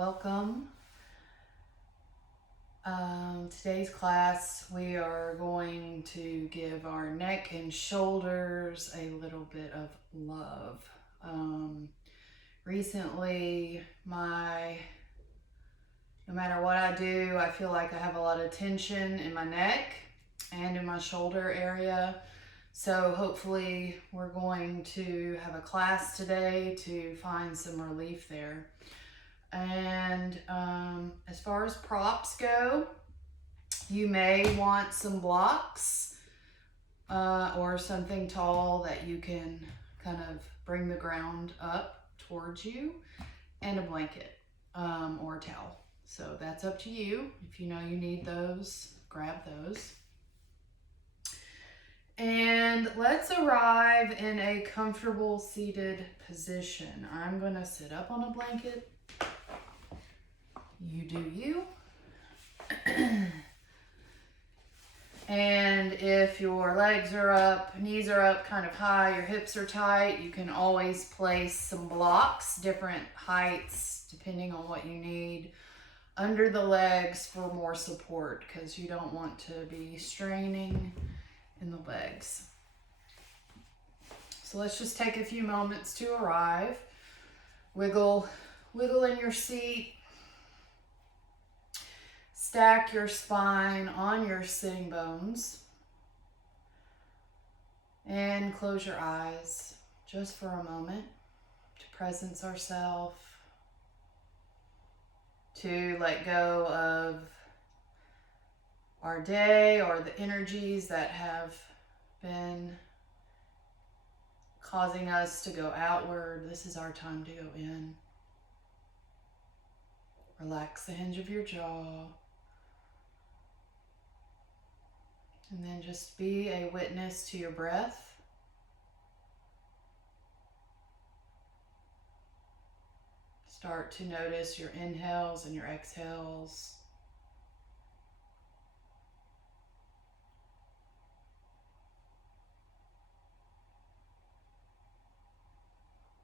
welcome. Today's class, we are going to give our neck and shoulders a little bit of love. Recently, no matter what I do, I feel like I have a lot of tension in my neck and in my shoulder area. So hopefully we're going to have a class today to find some relief there. And as far as props go, you may want some blocks or something tall that you can kind of bring the ground up towards you, and a blanket or a towel. So that's up to you. If you know you need those, grab those. And let's arrive in a comfortable seated position. I'm going to sit up on a blanket. You do you. And if your legs are up, knees are up kind of high, your hips are tight, you can always place some blocks, different heights, depending on what you need, under the legs for more support, because you don't want to be straining in the legs. So let's just take a few moments to arrive. Wiggle in your seat. Stack your spine on your sitting bones. And close your eyes just for a moment to presence ourselves, to let go of our day or the energies that have been causing us to go outward. This is our time to go in. Relax the hinge of your jaw. And then just be a witness to your breath. Start to notice your inhales and your exhales.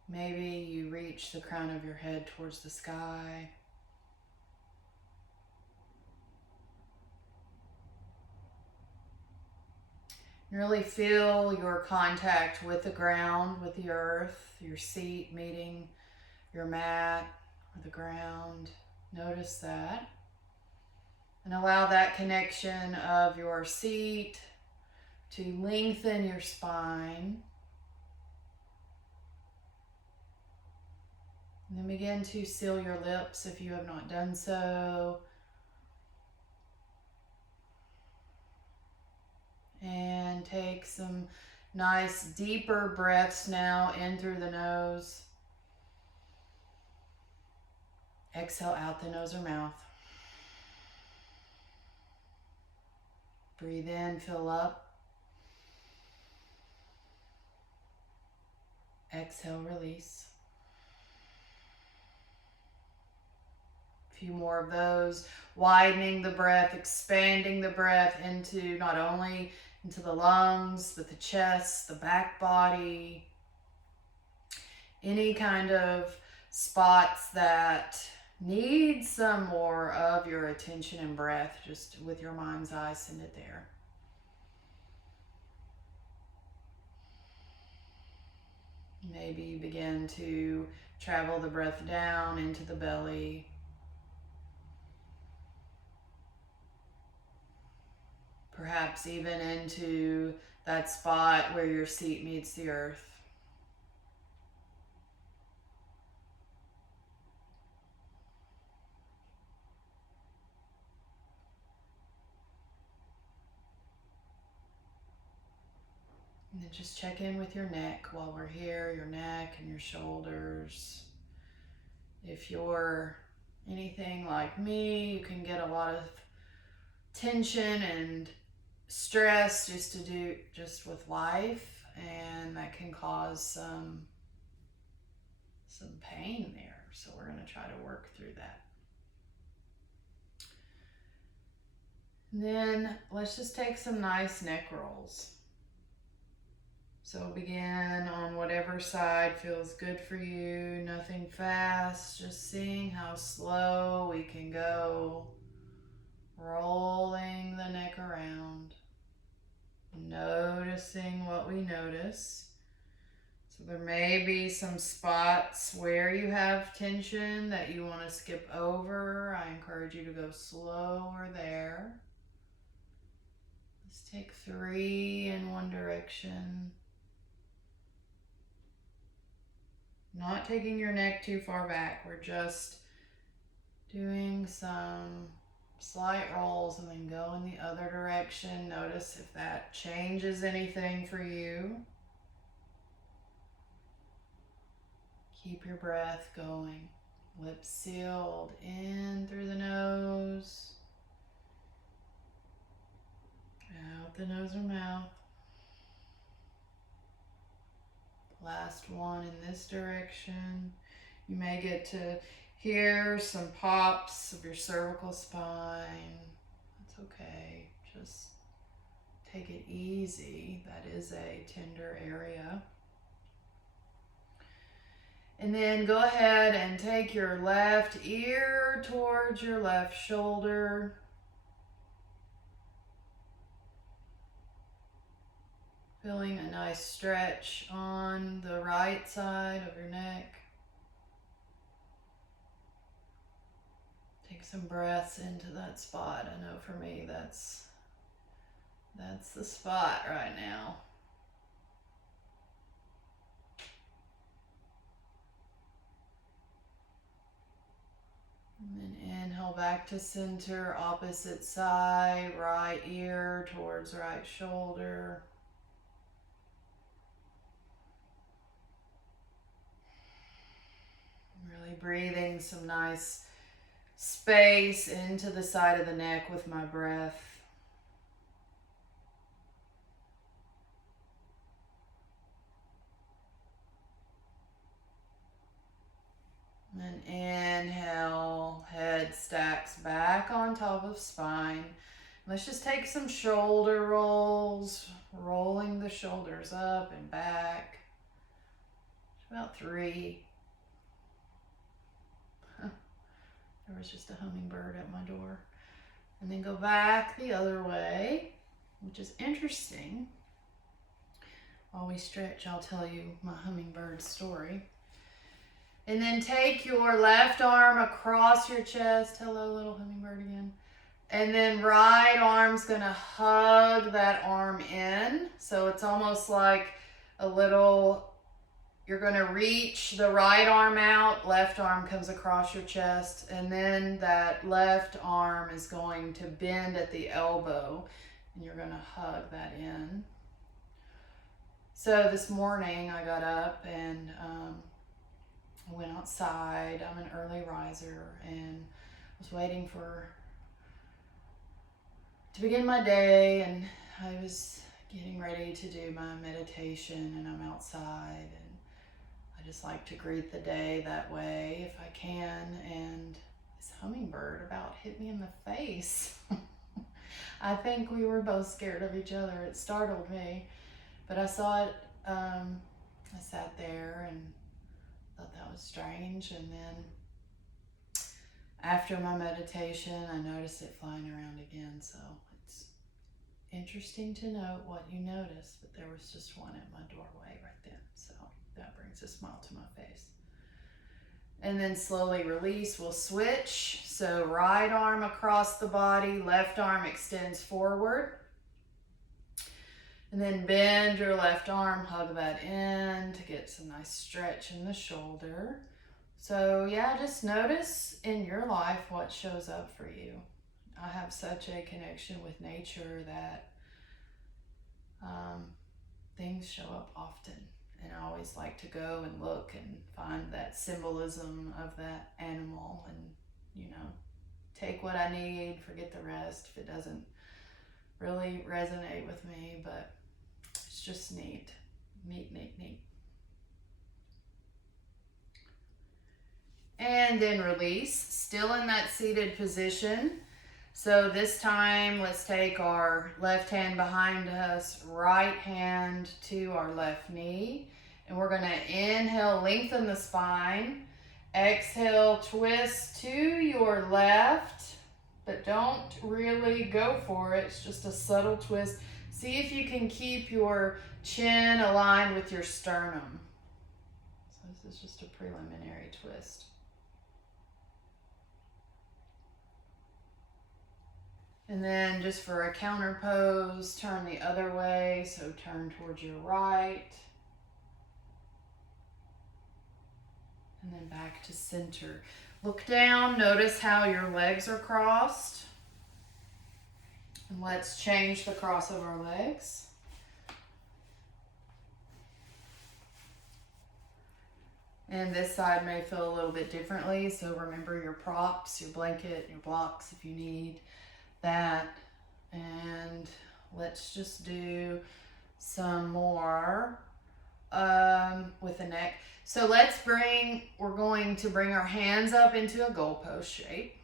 Maybe you reach the crown of your head towards the sky. Really feel your contact with the ground, with the earth, your seat meeting your mat or the ground. Notice that. And allow that connection of your seat to lengthen your spine. And then begin to seal your lips if you have not done so. And take some nice deeper breaths now in through the nose. Exhale out the nose or mouth. Breathe in, fill up. Exhale, release. A few more of those. Widening the breath, expanding the breath into not only into the lungs, but the chest, the back body. Any kind of spots that need some more of your attention and breath, just with your mind's eye, send it there. Maybe you begin to travel the breath down into the belly. Perhaps even into that spot where your seat meets the earth. And then just check in with your neck while we're here, your neck and your shoulders. If you're anything like me, you can get a lot of tension and stress just with life, and that can cause some pain there. So we're going to try to work through that. And then let's just take some nice neck rolls. So begin on whatever side feels good for you, nothing fast, just seeing how slow we can go, rolling the neck around, noticing what we notice. So there may be some spots where you have tension that you want to skip over. I encourage you to go slower there. Let's take 3 in one direction. Not taking your neck too far back. We're just doing some slight rolls and then go in the other direction. Notice if that changes anything for you. Keep your breath going. Lips sealed in through the nose. Out the nose or mouth. Last one in this direction. You may get to hear some pops of your cervical spine. That's okay. Just take it easy. That is a tender area. And then go ahead and take your left ear towards your left shoulder. Feeling a nice stretch on the right side of your neck. Take some breaths into that spot. I know for me that's the spot right now. And then inhale back to center, opposite side, right ear towards right shoulder. Really breathing some nice space into the side of the neck with my breath. And then inhale, head stacks back on top of spine. Let's just take some shoulder rolls, rolling the shoulders up and back. About 3. There was just a hummingbird at my door. And then go back the other way, which is interesting. While we stretch, I'll tell you my hummingbird story. And then take your left arm across your chest. Hello, little hummingbird again. And then right arm's gonna hug that arm in. So it's almost like a little, you're gonna reach the right arm out, left arm comes across your chest, and then that left arm is going to bend at the elbow, and you're gonna hug that in. So this morning I got up and I went outside. I'm an early riser and was waiting to begin my day, and I was getting ready to do my meditation, and I'm outside, and I just like to greet the day that way if I can, and this hummingbird about hit me in the face. I think we were both scared of each other. It startled me, but I saw it. I sat there and thought that was strange, and then after my meditation I noticed it flying around again. So it's interesting to note what you notice, but there was just one at my doorway right then, so that brings a smile to my face. And then slowly release. We'll switch. So right arm across the body, left arm extends forward. And then bend your left arm, hug that in to get some nice stretch in the shoulder. So yeah, just notice in your life what shows up for you. I have such a connection with nature that things show up often. And I always like to go and look and find that symbolism of that animal and, take what I need, forget the rest if it doesn't really resonate with me, but it's just neat. Neat. And then release, still in that seated position. So this time, let's take our left hand behind us, right hand to our left knee. And we're gonna inhale, lengthen the spine. Exhale, twist to your left, but don't really go for it. It's just a subtle twist. See if you can keep your chin aligned with your sternum. So this is just a preliminary twist. And then just for a counter pose, turn the other way. So turn towards your right. And then back to center. Look down, notice how your legs are crossed. And let's change the cross of our legs. And this side may feel a little bit differently, so remember your props, your blanket, your blocks if you need that. And let's just do some more with the neck. So we're going to bring our hands up into a goalpost shape.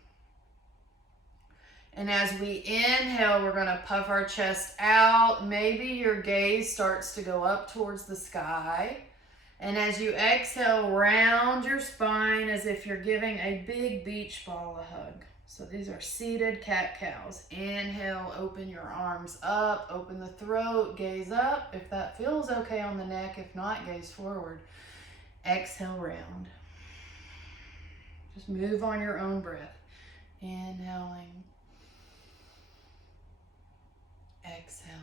And as we inhale, we're gonna puff our chest out. Maybe your gaze starts to go up towards the sky. And as you exhale, round your spine as if you're giving a big beach ball a hug. So these are seated cat-cows. Inhale, open your arms up, open the throat, gaze up. If that feels okay on the neck, if not, gaze forward. Exhale, round. Just move on your own breath. Inhaling. Exhaling.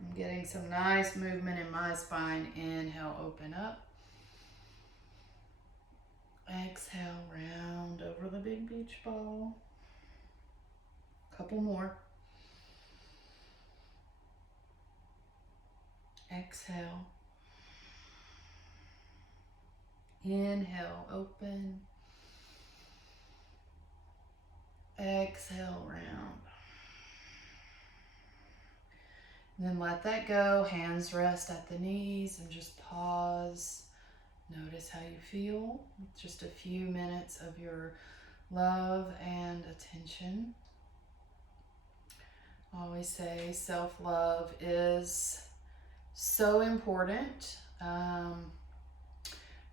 I'm getting some nice movement in my spine. Inhale, open up. Exhale, round over the big beach ball. Couple more. Exhale. Inhale, open. Exhale, round. And then let that go. Hands rest at the knees and just pause. Notice how you feel. Just a few minutes of your love and attention. I always say self-love is so important.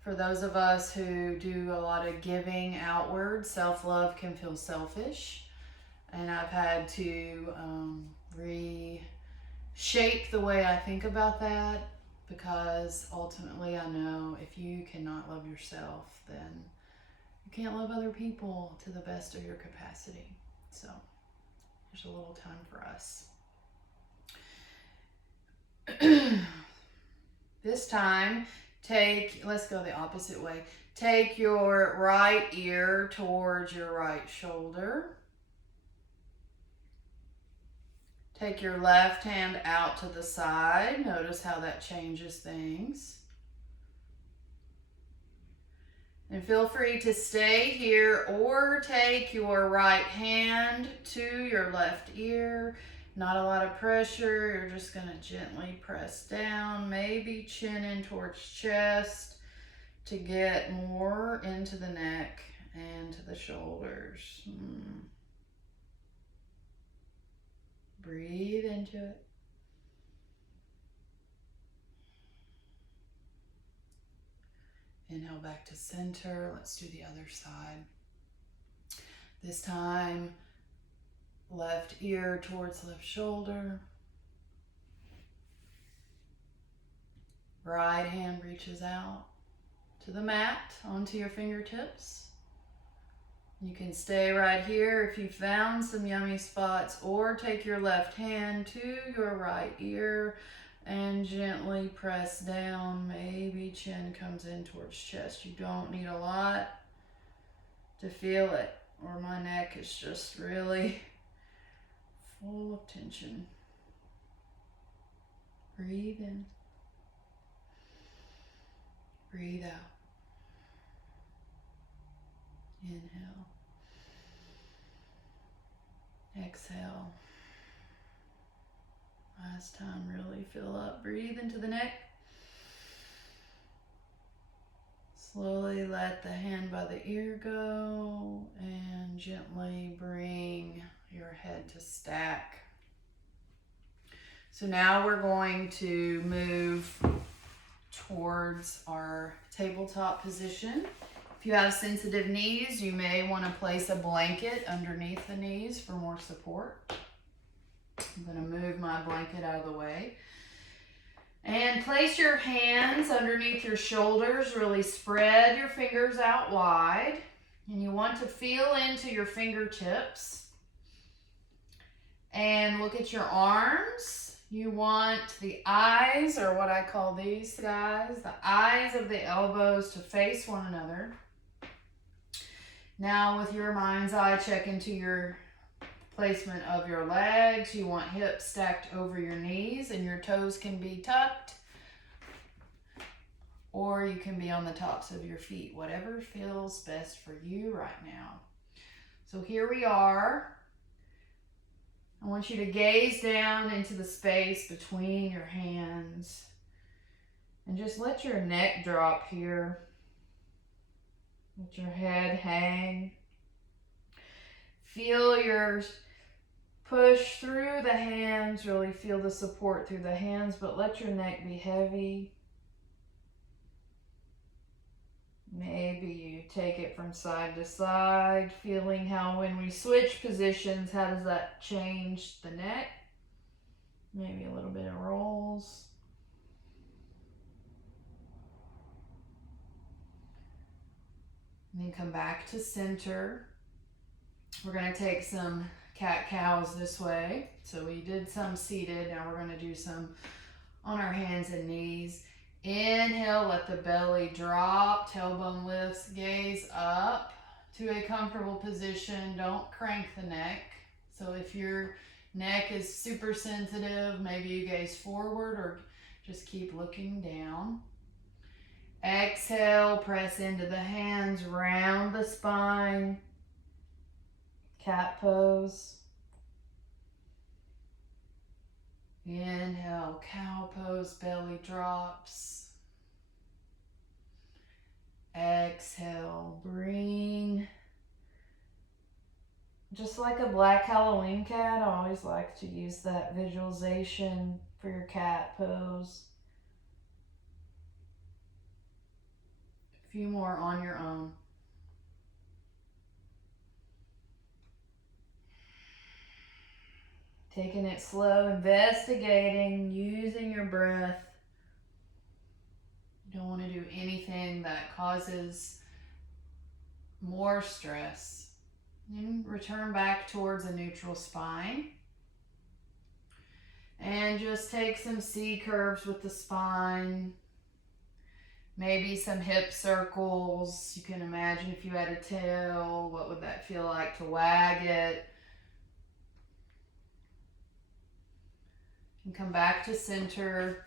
For those of us who do a lot of giving outward, self-love can feel selfish. And I've had to reshape the way I think about that, because ultimately I know if you cannot love yourself, then you can't love other people to the best of your capacity. So there's a little time for us. This time, let's go the opposite way. Take your right ear towards your right shoulder. Take your left hand out to the side. Notice how that changes things. And feel free to stay here or take your right hand to your left ear. Not a lot of pressure. You're just going to gently press down, maybe chin in towards chest to get more into the neck and to the shoulders. Breathe into it. Inhale back to center. Let's do the other side. This time, left ear towards left shoulder. Right hand reaches out to the mat, onto your fingertips. You can stay right here if you found some yummy spots, or take your left hand to your right ear and gently press down. Maybe chin comes in towards chest. You don't need a lot to feel it, or my neck is just really full of tension. Breathe in. Breathe out. Inhale. Exhale. Last time, really fill up. Breathe into the neck. Slowly let the hand by the ear go and gently bring your head to stack. So now we're going to move towards our tabletop position. If you have sensitive knees, you may want to place a blanket underneath the knees for more support. I'm going to move my blanket out of the way. And place your hands underneath your shoulders. Really spread your fingers out wide. And you want to feel into your fingertips. And look at your arms. You want the eyes, or what I call these guys, the eyes of the elbows to face one another. Now with your mind's eye, check into your placement of your legs. You want hips stacked over your knees and your toes can be tucked, or you can be on the tops of your feet, whatever feels best for you right now. So here we are. I want you to gaze down into the space between your hands and just let your neck drop here. Let your head hang. Feel your push through the hands, really feel the support through the hands, but let your neck be heavy. Maybe you take it from side to side, feeling how when we switch positions, how does that change the neck? Maybe a little bit of rolls. And then come back to center. We're going to take some cat-cows this way. So we did some seated. Now we're going to do some on our hands and knees. Inhale, let the belly drop, tailbone lifts, gaze up to a comfortable position. Don't crank the neck. So if your neck is super sensitive, maybe you gaze forward or just keep looking down. Exhale, press into the hands, round the spine. Cat pose. Inhale, cow pose, belly drops. Exhale, bring. Just like a black Halloween cat, I always like to use that visualization for your cat pose. A few more on your own. Taking it slow, investigating, using your breath. You don't want to do anything that causes more stress. And return back towards a neutral spine. And just take some C curves with the spine. Maybe some hip circles. You can imagine if you had a tail, what would that feel like to wag it? And come back to center.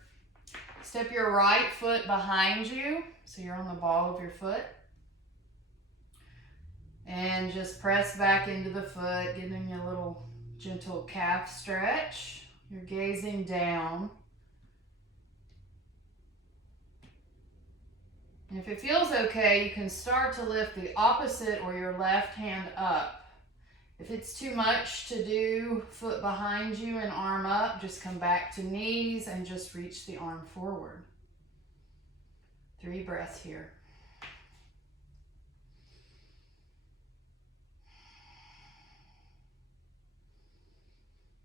Step your right foot behind you, so you're on the ball of your foot. And just press back into the foot, giving you a little gentle calf stretch. You're gazing down. And if it feels okay, you can start to lift the opposite or your left hand up. If it's too much to do, foot behind you and arm up, just come back to knees and just reach the arm forward. 3 breaths here.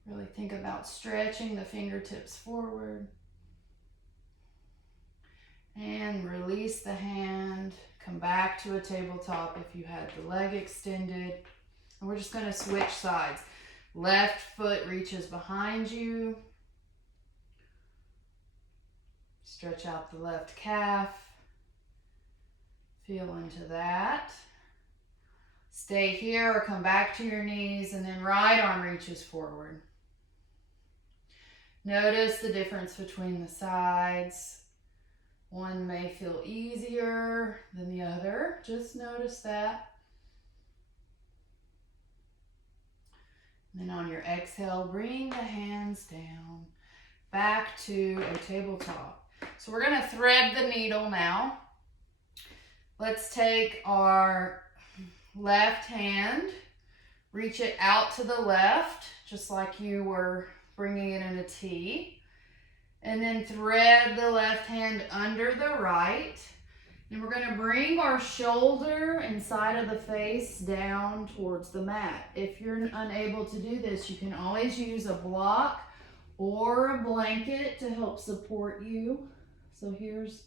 Really think about stretching the fingertips forward. And release the hand. Come back to a tabletop if you had the leg extended. And we're just going to switch sides. Left foot reaches behind you. Stretch out the left calf. Feel into that. Stay here or come back to your knees, and then right arm reaches forward. Notice the difference between the sides. One may feel easier than the other. Just notice that. And then on your exhale, bring the hands down, back to a tabletop. So we're going to thread the needle now. Let's take our left hand, reach it out to the left, just like you were bringing it in a T. And then thread the left hand under the right. And we're going to bring our shoulder and side of the face down towards the mat. If you're unable to do this, you can always use a block or a blanket to help support you. So here's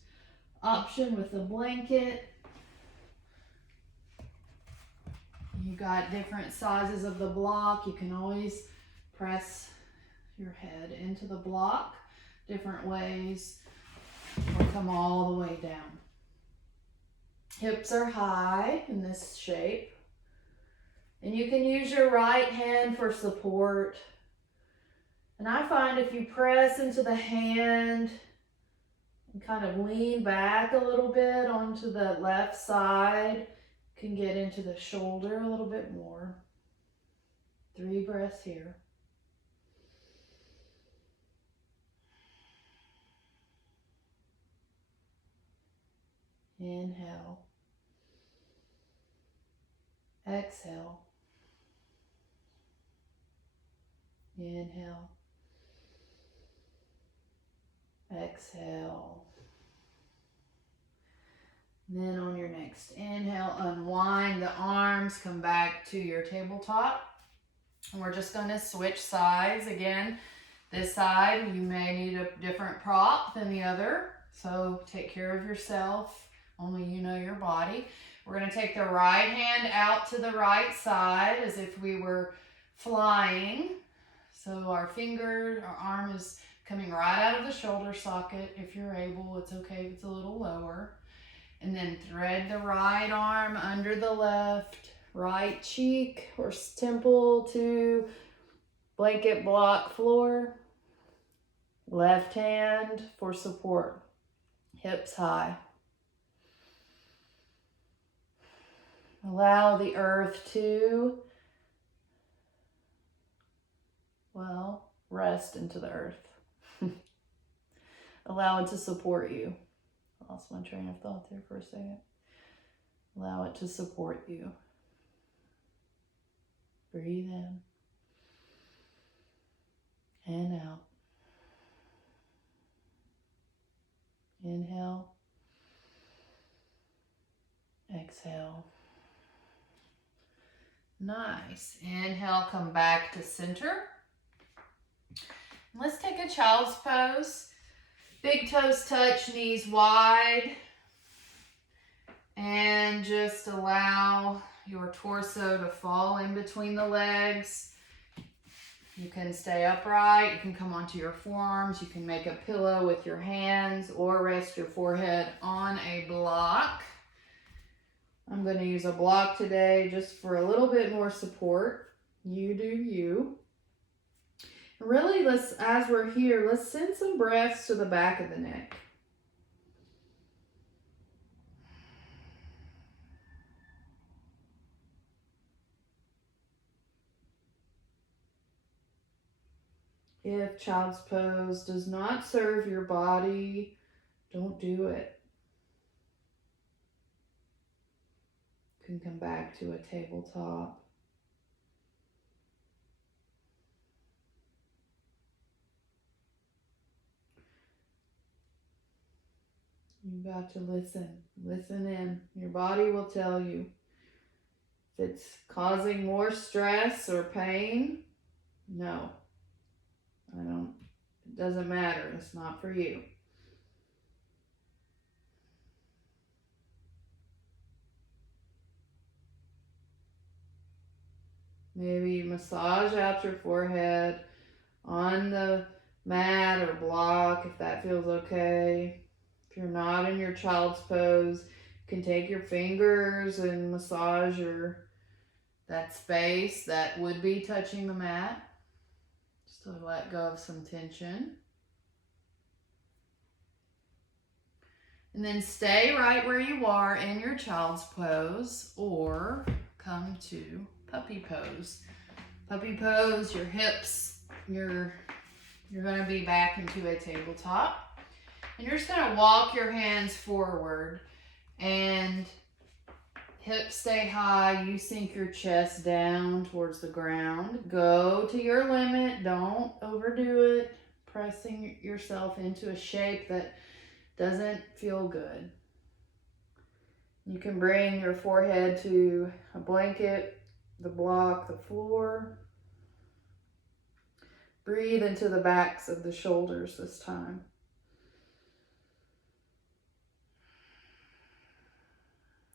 option with a blanket. You got different sizes of the block. You can always press your head into the block different ways or come all the way down. Hips are high in this shape. And you can use your right hand for support. And I find if you press into the hand and kind of lean back a little bit onto the left side, you can get into the shoulder a little bit more. 3 breaths here. Inhale. Exhale. Inhale. Exhale. And then on your next inhale, unwind the arms, come back to your tabletop. And we're just going to switch sides again. This side, you may need a different prop than the other. So take care of yourself. Only you know your body. We're going to take the right hand out to the right side as if we were flying. So our finger, our arm is coming right out of the shoulder socket. If you're able, it's okay if it's a little lower. And then thread the right arm under the left, right cheek or temple to blanket block floor. Left hand for support. Hips high. Allow the earth to, rest into the earth. Allow it to support you. I lost my train of thought there for a second. Allow it to support you. Breathe in and out. Inhale. Exhale. Nice. Inhale, come back to center. Let's take a child's pose. Big toes touch, knees wide. And just allow your torso to fall in between the legs. You can stay upright. You can come onto your forearms. You can make a pillow with your hands or rest your forehead on a block. I'm going to use a block today just for a little bit more support. You do you. Really, as we're here, let's send some breaths to the back of the neck. If child's pose does not serve your body, don't do it. You can come back to a tabletop. You got to listen. Listen in. Your body will tell you. If it's causing more stress or pain, no. It doesn't matter. It's not for you. Maybe massage out your forehead on the mat or block if that feels okay. If you're not in your child's pose, you can take your fingers and massage that space that would be touching the mat. Just to let go of some tension. And then stay right where you are in your child's pose or come to puppy pose. Puppy pose, your hips, you're going to be back into a tabletop. And you're just going to walk your hands forward and Hips stay high. You sink your chest down towards the ground. Go to your limit. Don't overdo it. Pressing yourself into a shape that doesn't feel good. You can bring your forehead to a blanket, the block, the floor. Breathe into the backs of the shoulders this time.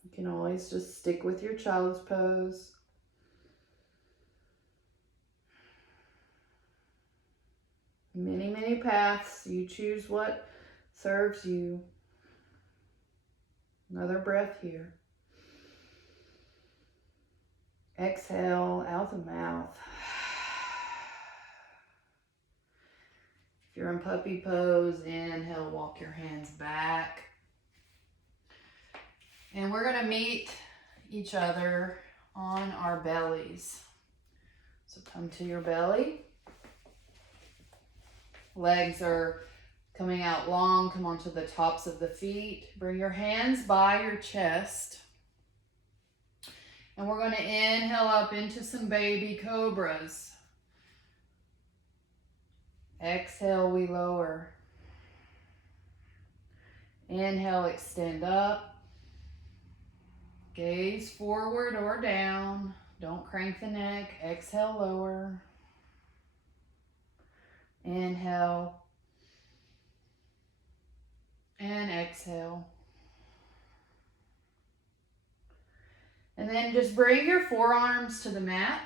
You can always just stick with your child's pose. Many, many paths. You choose what serves you. Another breath here. Exhale out the mouth. If you're in puppy pose, inhale, walk your hands back. And we're going to meet each other on our bellies. So come to your belly. Legs are coming out long. Come onto the tops of the feet. Bring your hands by your chest. And we're going to inhale up into some baby cobras. Exhale, we lower. Inhale, extend up. Gaze forward or down. Don't crank the neck. Exhale, lower. Inhale. And exhale. And then just bring your forearms to the mat.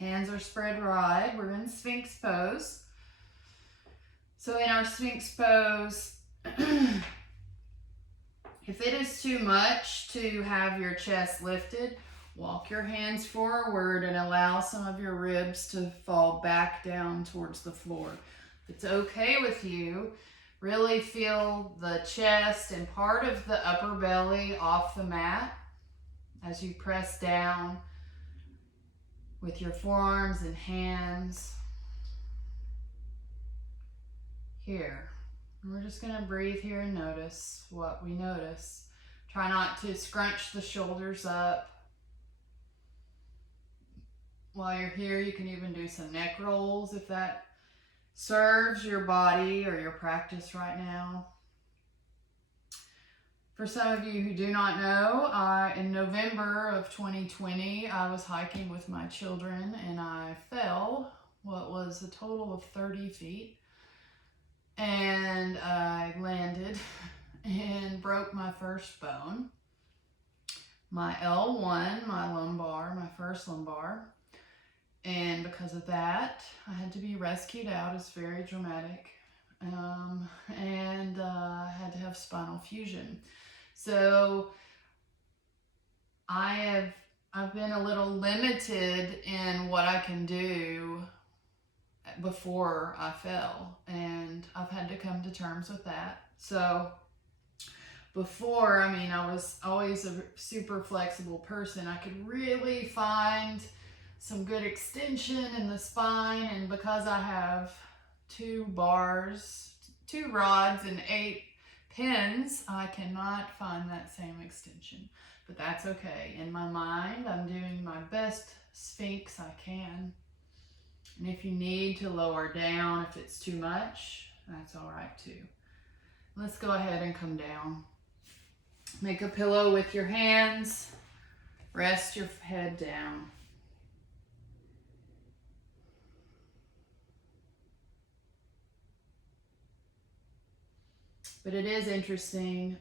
Hands are spread wide. We're in Sphinx pose. So in our Sphinx pose, if it is too much to have your chest lifted, walk your hands forward and allow some of your ribs to fall back down towards the floor. If it's okay with you, really feel the chest and part of the upper belly off the mat as you press down with your forearms and hands here. And we're just going to breathe here and notice what we notice. Try not to scrunch the shoulders up. While you're here, you can even do some neck rolls if that serves your body or your practice right now. For some of you who do not know, in November of 2020, I was hiking with my children and I fell what was a total of 30 feet. And I landed and broke my first bone. My L1, my lumbar, my first lumbar. And because of that, I had to be rescued out. It's very dramatic. And I had to have spinal fusion. So I've been a little limited in what I can do before I fell, and I've had to come to terms with that. So before, I was always a super flexible person. I could really find some good extension in the spine, and because I have 2 bars, 2 rods and 8 pins, I cannot find that same extension, but that's okay. In my mind, I'm doing my best Sphinx I can. And if you need to lower down, if it's too much, that's all right too. Let's go ahead and come down. Make a pillow with your hands. Rest your head down. But it is interesting.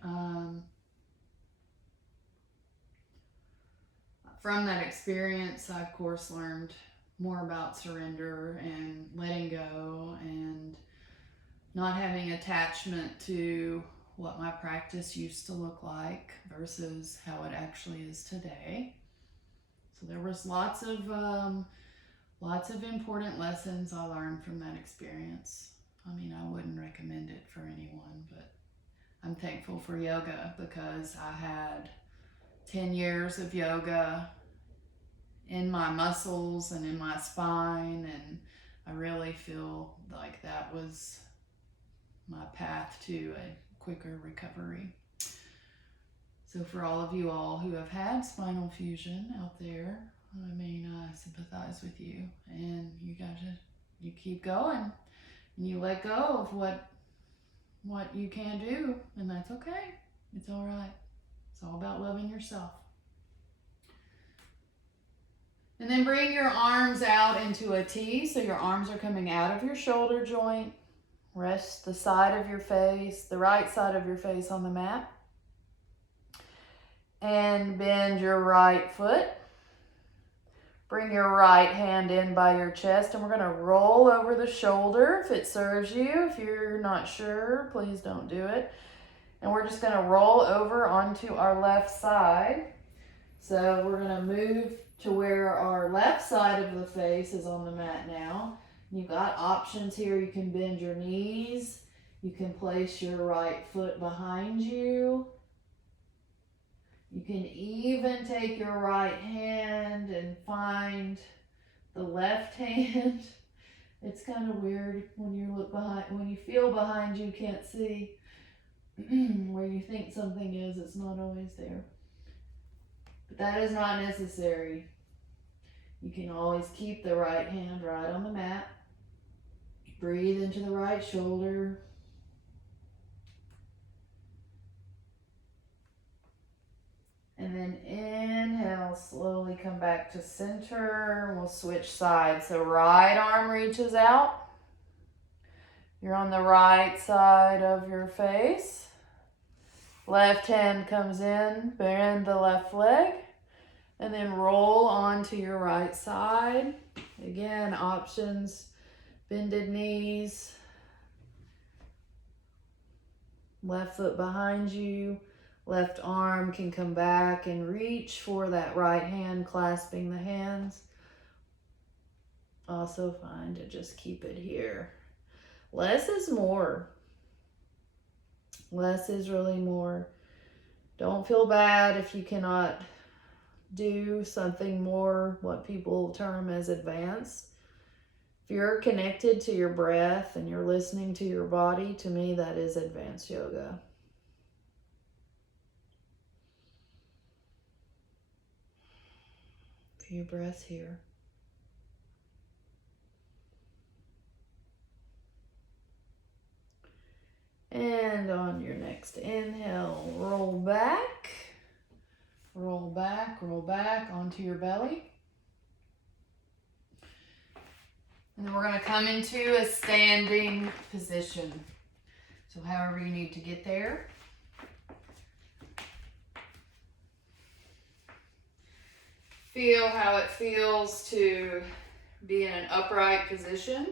From that experience, I, of course, learned more about surrender and letting go and not having attachment to what my practice used to look like versus how it actually is today. So there was lots of important lessons I learned from that experience. I wouldn't recommend it for anyone, but I'm thankful for yoga because I had 10 years of yoga in my muscles and in my spine, and I really feel like that was my path to a quicker recovery. So for all of you all who have had spinal fusion out there, I mean, I sympathize with you, and you keep going, and you let go of what you can't do, and that's okay. It's all right. It's all about loving yourself. And then bring your arms out into a T, so your arms are coming out of your shoulder joint. Rest the side of your face, the right side of your face on the mat. And bend your right foot. Bring your right hand in by your chest, and we're going to roll over the shoulder if it serves you. If you're not sure, please don't do it. And we're just going to roll over onto our left side. So we're going to move to where our left side of the face is on the mat now. You've got options here. You can bend your knees. You can place your right foot behind you. You can even take your right hand and find the left hand. It's kind of weird when you look behind, when you feel behind you, can't see where you think something is. It's not always there. But that is not necessary. You can always keep the right hand right on the mat. Breathe into the right shoulder. And then inhale, slowly come back to center. We'll switch sides. So right arm reaches out. You're on the right side of your face. Left hand comes in, bend the left leg, and then roll onto your right side. Again, options, bended knees, left foot behind you. Left arm can come back and reach for that right hand, clasping the hands. Also fine to just keep it here. Less is more. Less is really more. Don't feel bad if you cannot do something more, what people term as advanced. If you're connected to your breath and you're listening to your body, to me that is advanced yoga. Few breaths here. And on your next inhale, roll back, roll back, roll back onto your belly. And then we're going to come into a standing position. So however you need to get there. Feel how it feels to be in an upright position.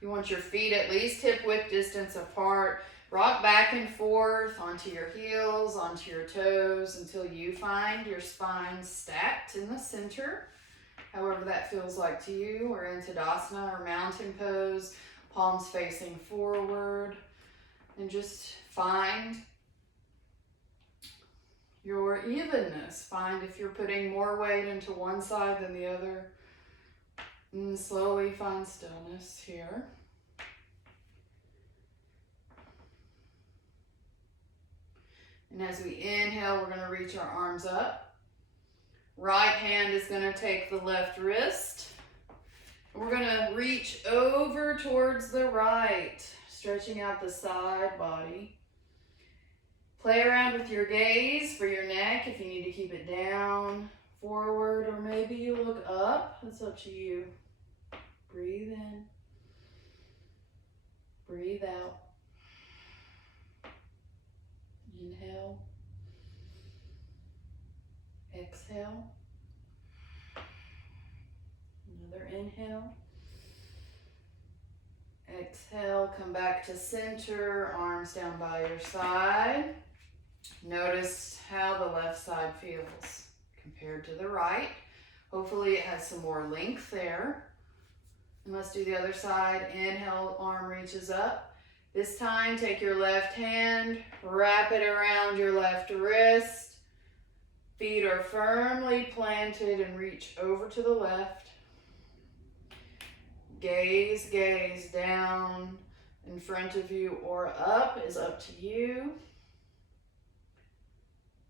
You want your feet at least hip width distance apart. Rock back and forth onto your heels, onto your toes until you find your spine stacked in the center. However that feels like to you, or in Tadasana or mountain pose, palms facing forward. And just find your evenness. Find if you're putting more weight into one side than the other. And slowly find stillness here. And as we inhale, we're going to reach our arms up. Right hand is going to take the left wrist. We're going to reach over towards the right, stretching out the side body. Play around with your gaze for your neck if you need to keep it down, forward, or maybe you look up. It's up to you. Breathe in. Breathe out. Inhale. Exhale. Another inhale. Exhale, come back to center, arms down by your side. Notice how the left side feels compared to the right. Hopefully it has some more length there. And let's do the other side. Inhale, arm reaches up. This time, take your left hand, wrap it around your left wrist. Feet are firmly planted and reach over to the left. Gaze, gaze down in front of you or up is up to you.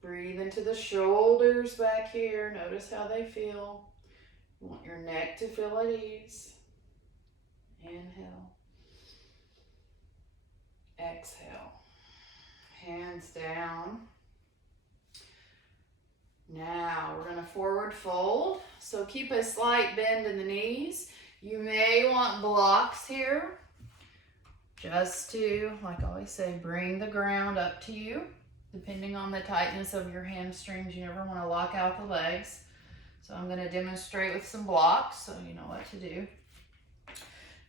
Breathe into the shoulders back here. Notice how they feel. You want your neck to feel at ease. Inhale. Exhale. Hands down. Now we're going to forward fold. So keep a slight bend in the knees. You may want blocks here. Just to, like I always say, bring the ground up to you. Depending on the tightness of your hamstrings, you never want to lock out the legs. So I'm going to demonstrate with some blocks so you know what to do.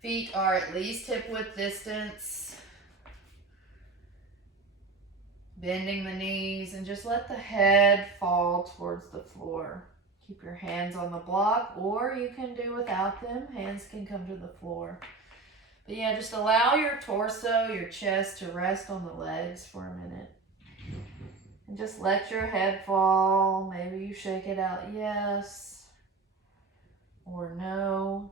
Feet are at least hip width distance. Bending the knees and just let the head fall towards the floor. Keep your hands on the block, or you can do without them. Hands can come to the floor. But yeah, just allow your torso, your chest to rest on the legs for a minute. And just let your head fall. Maybe you shake it out yes or no.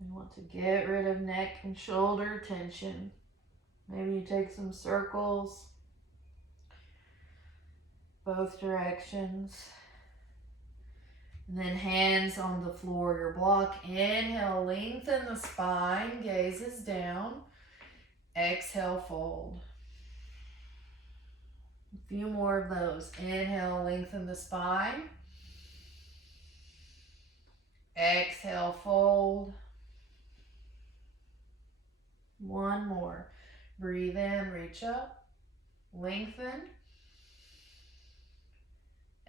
You want to get rid of neck and shoulder tension. Maybe you take some circles, both directions. And then hands on the floor, your block. Inhale, lengthen the spine, gazes down. Exhale, fold. A few more of those. Inhale, lengthen the spine. Exhale, fold. One more. Breathe in, reach up, lengthen.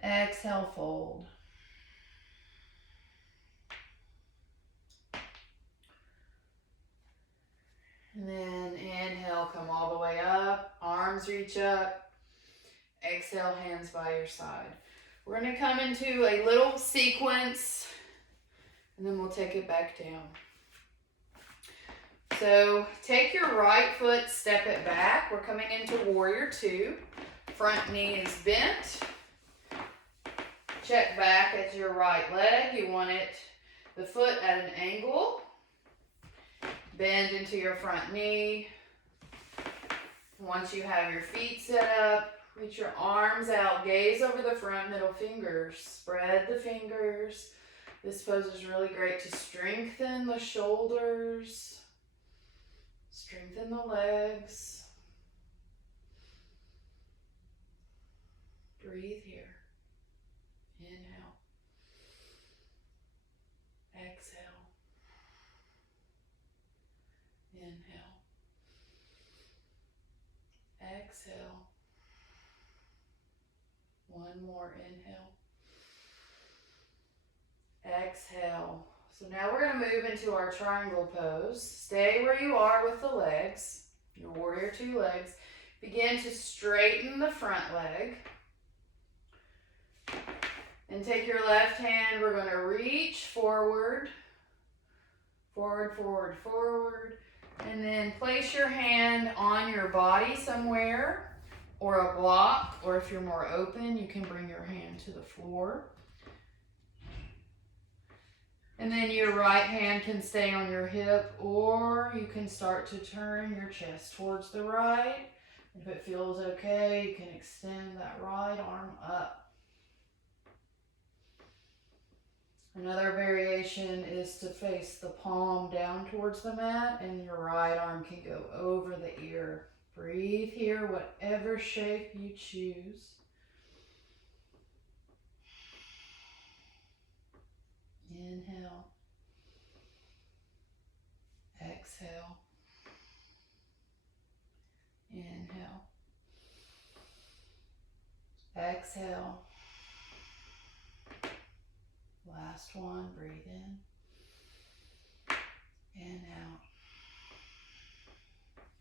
Exhale, fold. And then inhale, come all the way up, arms reach up. Exhale, hands by your side. We're going to come into a little sequence, and then we'll take it back down. So take your right foot, step it back. We're coming into warrior two. Front knee is bent. Check back at your right leg. You want it, the foot at an angle. Bend into your front knee. Once you have your feet set up, reach your arms out, gaze over the front middle fingers. Spread the fingers. This pose is really great to strengthen the shoulders, strengthen the legs. Breathe here. Inhale. Exhale. Inhale. Exhale. One more inhale. Exhale. So now we're going to move into our triangle pose. Stay where you are with the legs, your warrior two legs. Begin to straighten the front leg. And take your left hand, we're going to reach forward, forward, forward, forward. And then place your hand on your body somewhere, or a block, or if you're more open, you can bring your hand to the floor. And then your right hand can stay on your hip, or you can start to turn your chest towards the right. If it feels okay, you can extend that right arm up. Another variation is to face the palm down towards the mat, and your right arm can go over the ear. Breathe here, whatever shape you choose. Inhale. Exhale. Inhale. Exhale. Last one, breathe in and out.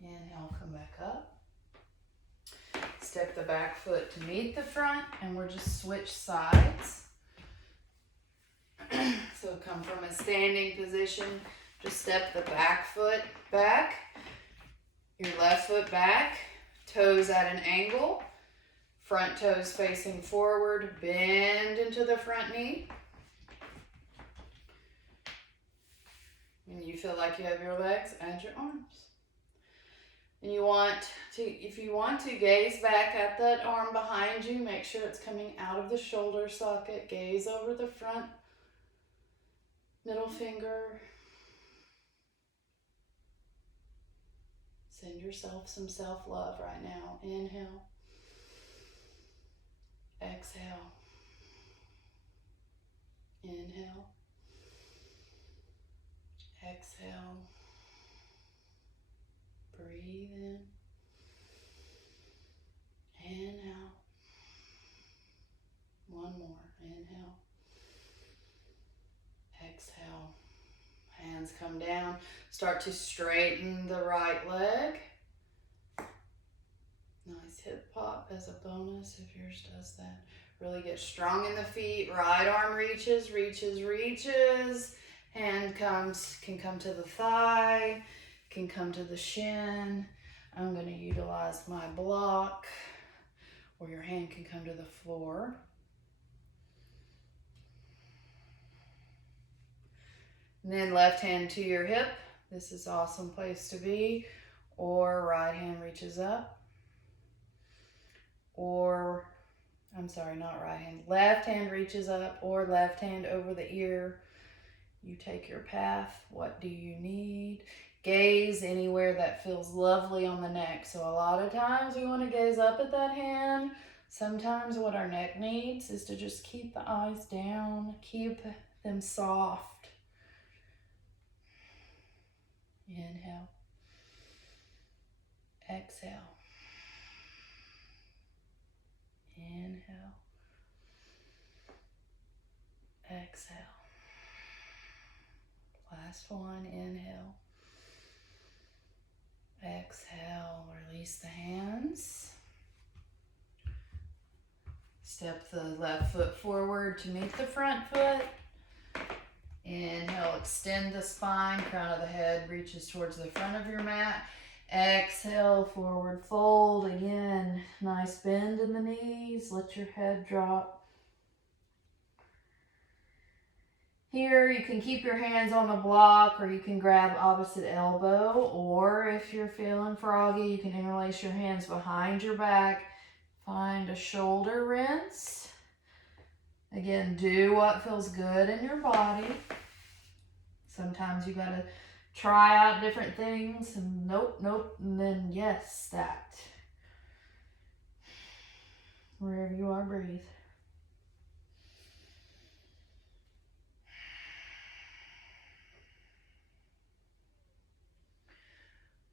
Inhale, come back up. Step the back foot to meet the front, and we'll just switch sides. So come from a standing position, just step the back foot back, your left foot back, toes at an angle, front toes facing forward, bend into the front knee. When you feel like you have your legs, add your arms. And if you want to, gaze back at that arm behind you. Make sure it's coming out of the shoulder socket. Gaze over the front middle finger. Send yourself some self-love right now. Inhale. Exhale. Inhale. Exhale. Breathe in and out. One more. Inhale. Exhale. Hands come down. Start to straighten the right leg. Nice hip pop as a bonus if yours does that. Really get strong in the feet. Right arm reaches, reaches, reaches. Hand can come to the thigh, can come to the shin. I'm going to utilize my block, or your hand can come to the floor. And then left hand to your hip. This is an awesome place to be. Or right hand reaches up. Or, I'm sorry, not right hand. Left hand reaches up, or left hand over the ear. You take your path. What do you need? Gaze anywhere that feels lovely on the neck. So a lot of times we want to gaze up at that hand. Sometimes what our neck needs is to just keep the eyes down, keep them soft. Inhale. Exhale. Inhale. Exhale. Last one. Inhale. Exhale. Release the hands. Step the left foot forward to meet the front foot. Inhale, extend the spine, crown of the head reaches towards the front of your mat. Exhale, forward fold. Again, nice bend in the knees. Let your head drop. Here, you can keep your hands on the block, or you can grab opposite elbow, or if you're feeling froggy, you can interlace your hands behind your back. Find a shoulder rinse. Again, do what feels good in your body. Sometimes you gotta try out different things, and nope, and then yes, that. Wherever you are, breathe.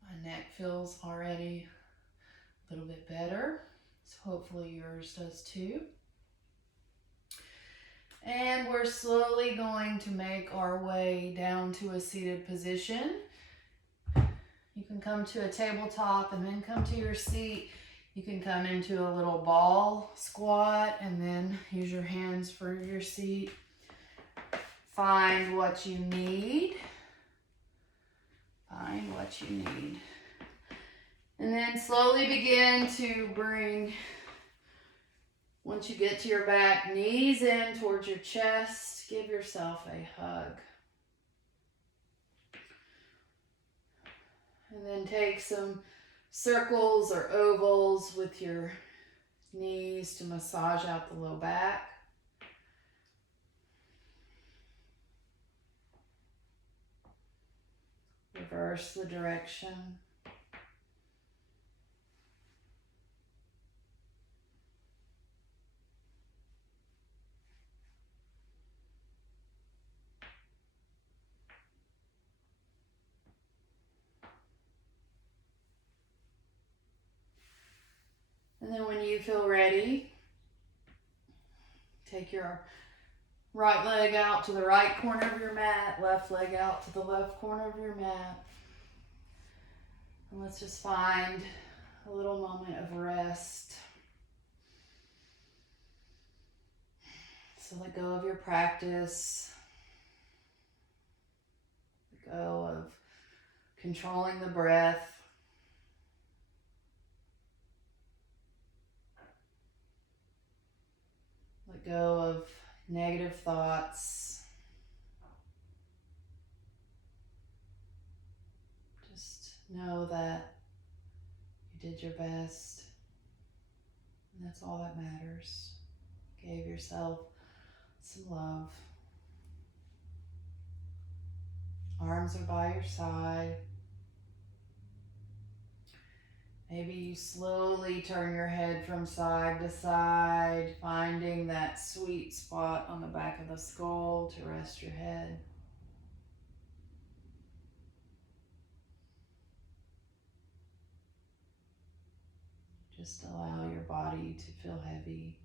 My neck feels already a little bit better, so hopefully yours does too. And we're slowly going to make our way down to a seated position. You can come to a tabletop and then come to your seat. You can come into a little ball squat and then use your hands for your seat. Find what you need. Find what you need. And then slowly begin to bring, once you get to your back, knees in towards your chest. Give yourself a hug. And then take some circles or ovals with your knees to massage out the low back. Reverse the direction. And then when you feel ready, take your right leg out to the right corner of your mat, left leg out to the left corner of your mat. And let's just find a little moment of rest. So let go of your practice. Let go of controlling the breath. Let go of negative thoughts. Just know that You did your best, and that's all that matters. Gave yourself some love. Arms are by your side. Maybe you slowly turn your head from side to side, finding that sweet spot on the back of the skull to rest your head. Just allow your body to feel heavy.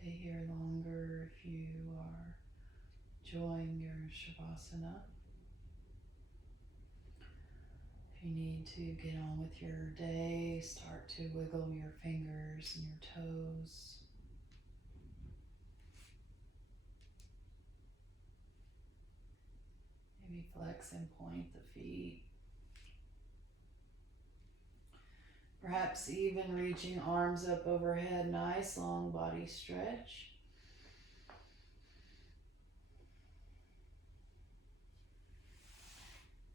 Stay here longer if you are enjoying your Shavasana. If you need to get on with your day, start to wiggle your fingers and your toes. Maybe flex and point the feet. Perhaps even reaching arms up overhead, nice long body stretch.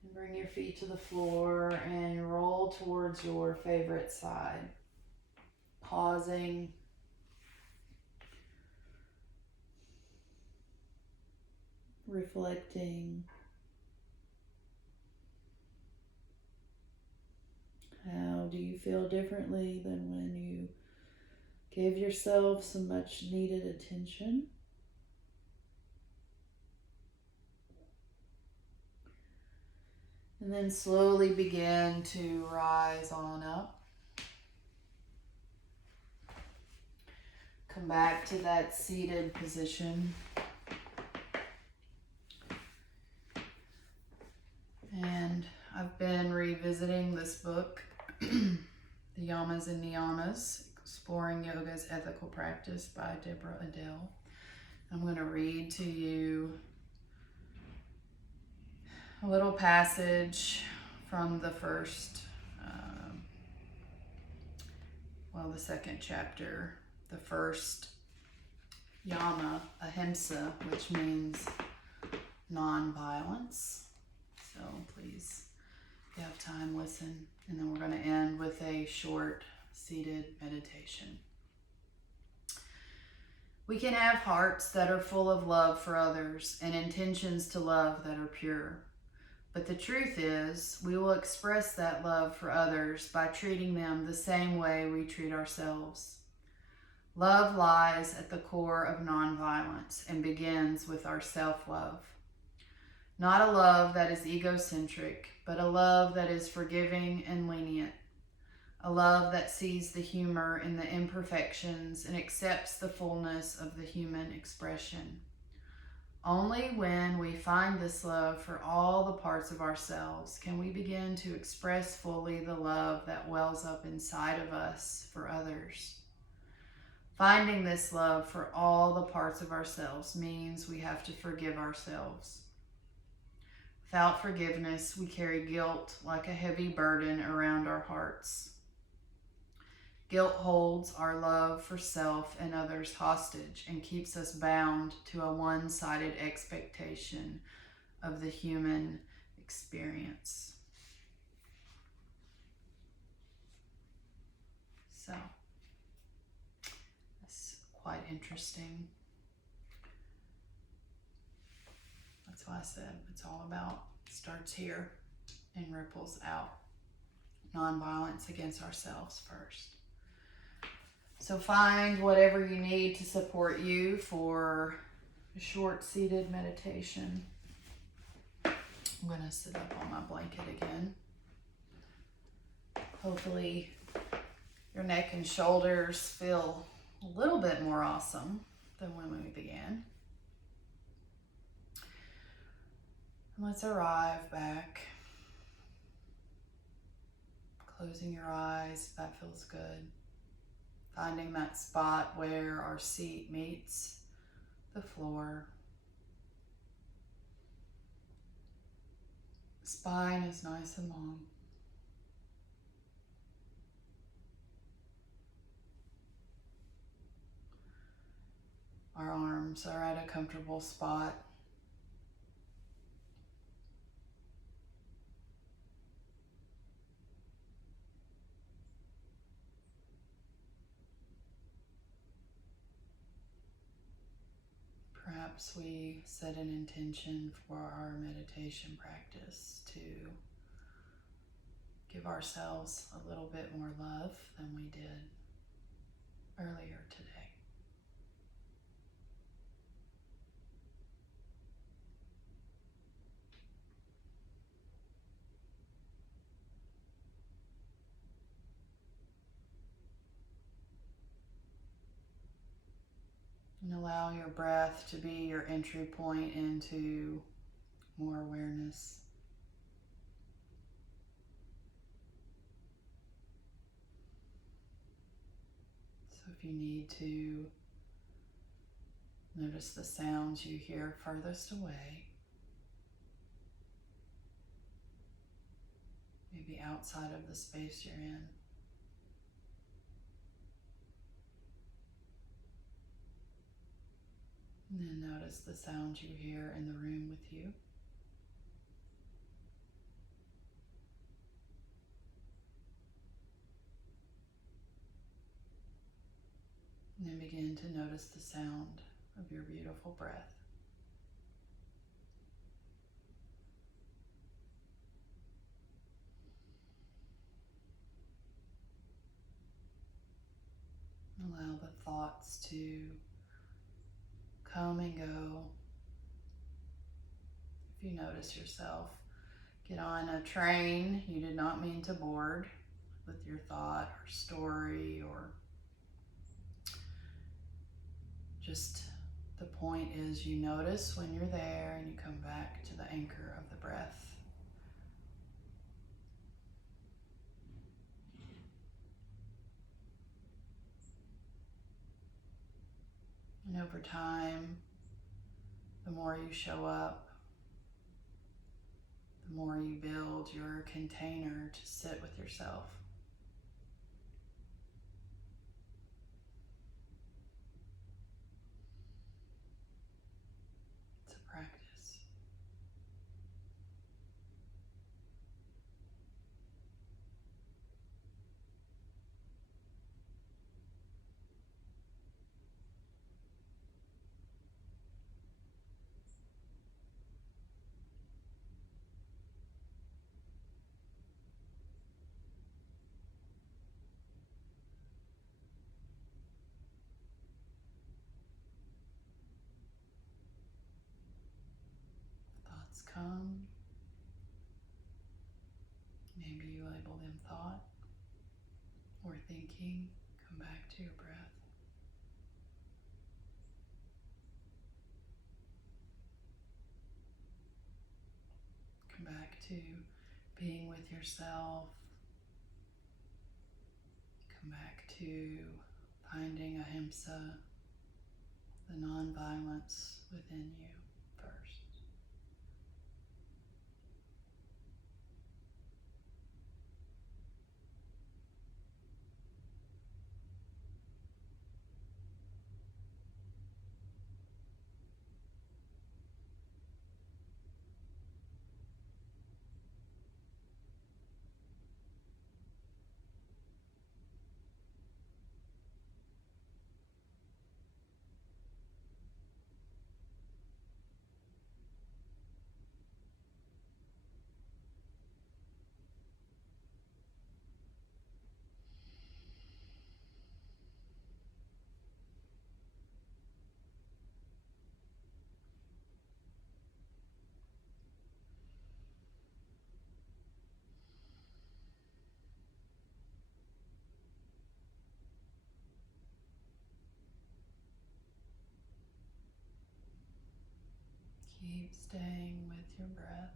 And bring your feet to the floor and roll towards your favorite side. Pausing. Reflecting. How do you feel differently than when you gave yourself some much needed attention? And then slowly begin to rise on up. Come back to that seated position. And I've been revisiting this book, The Yamas and Niyamas, Exploring Yoga's Ethical Practice by Deborah Adele. I'm going to read to you a little passage from the first, the second chapter, the first Yama, Ahimsa, which means nonviolence. So please, if you have time, listen. And then we're going to end with a short seated meditation. We can have hearts that are full of love for others and intentions to love that are pure. But the truth is, we will express that love for others by treating them the same way we treat ourselves. Love lies at the core of nonviolence and begins with our self-love. Not a love that is egocentric, but a love that is forgiving and lenient. A love that sees the humor in the imperfections and accepts the fullness of the human expression. Only when we find this love for all the parts of ourselves can we begin to express fully the love that wells up inside of us for others. Finding this love for all the parts of ourselves means we have to forgive ourselves. Without forgiveness, we carry guilt like a heavy burden around our hearts. Guilt holds our love for self and others hostage and keeps us bound to a one-sided expectation of the human experience. So, that's quite interesting. That's why I said it's all about, starts here and ripples out. Nonviolence against ourselves first. So find whatever you need to support you for a short seated meditation. I'm going to sit up on my blanket again. Hopefully your neck and shoulders feel a little bit more awesome than when we began. And let's arrive back. Closing your eyes, if that feels good. Finding that spot where our seat meets the floor. Spine is nice and long. Our arms are at a comfortable spot. Perhaps we set an intention for our meditation practice to give ourselves a little bit more love than we did earlier today. And allow your breath to be your entry point into more awareness. So if you need to notice the sounds you hear furthest away, maybe outside of the space you're in. And then notice the sounds you hear in the room with you. And then begin to notice the sound of your beautiful breath. Allow the thoughts to come and go. If you notice yourself get on a train you did not mean to board with your thought or story, or just the point is you notice when you're there and you come back to the anchor of the breath. And over time, the more you show up, the more you build your container to sit with yourself. It's a practice. thinking, come back to your breath. Come back to being with yourself. Come back to finding Ahimsa, the nonviolence within you first. Keep staying with your breath.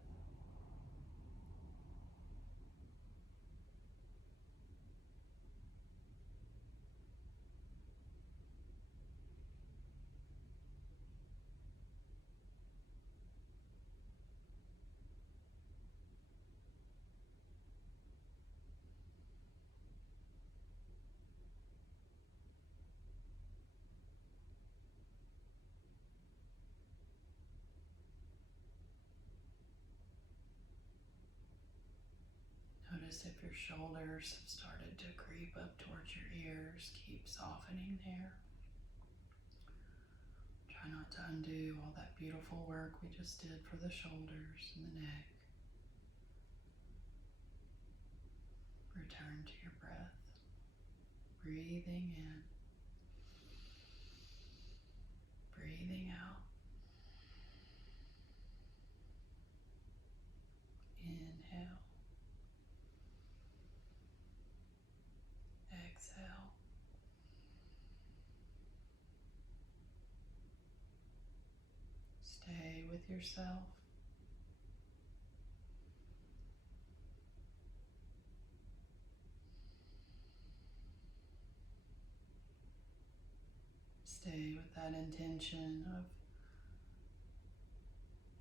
Notice if your shoulders have started to creep up towards your ears. Keep softening there. Try not to undo all that beautiful work we just did for the shoulders and the neck. Return to your breath. Breathing in. Breathing out. Inhale. Exhale. Stay with yourself. Stay with that intention of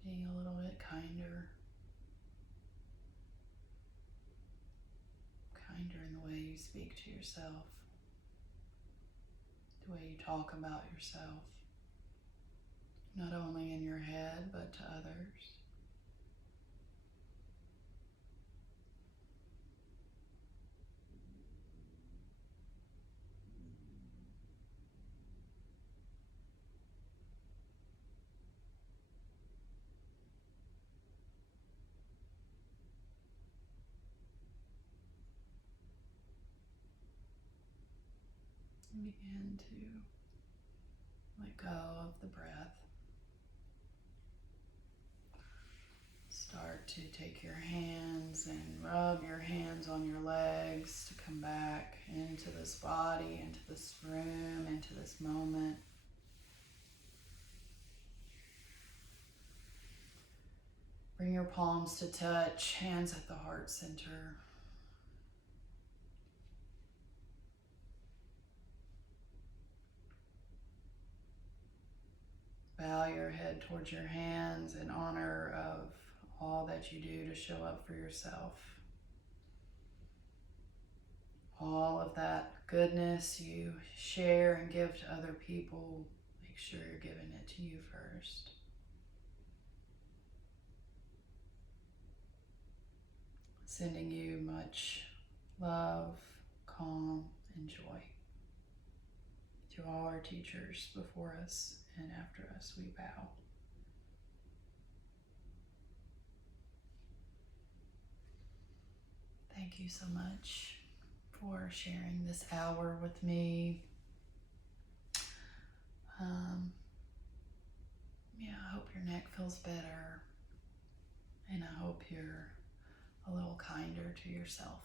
being a little bit kinder in the way you speak to yourself, the way you talk about yourself, not only in your head, but to others. And begin to let go of the breath. Start to take your hands and rub your hands on your legs to come back into this body, into this room, into this moment. Bring your palms to touch, hands at the heart center. Bow your head towards your hands in honor of all that you do to show up for yourself. All of that goodness you share and give to other people, make sure you're giving it to you first. Sending you much love, calm, and joy. To all our teachers before us and after us, we bow. Thank you so much for sharing this hour with me. I hope your neck feels better, and I hope you're a little kinder to yourself.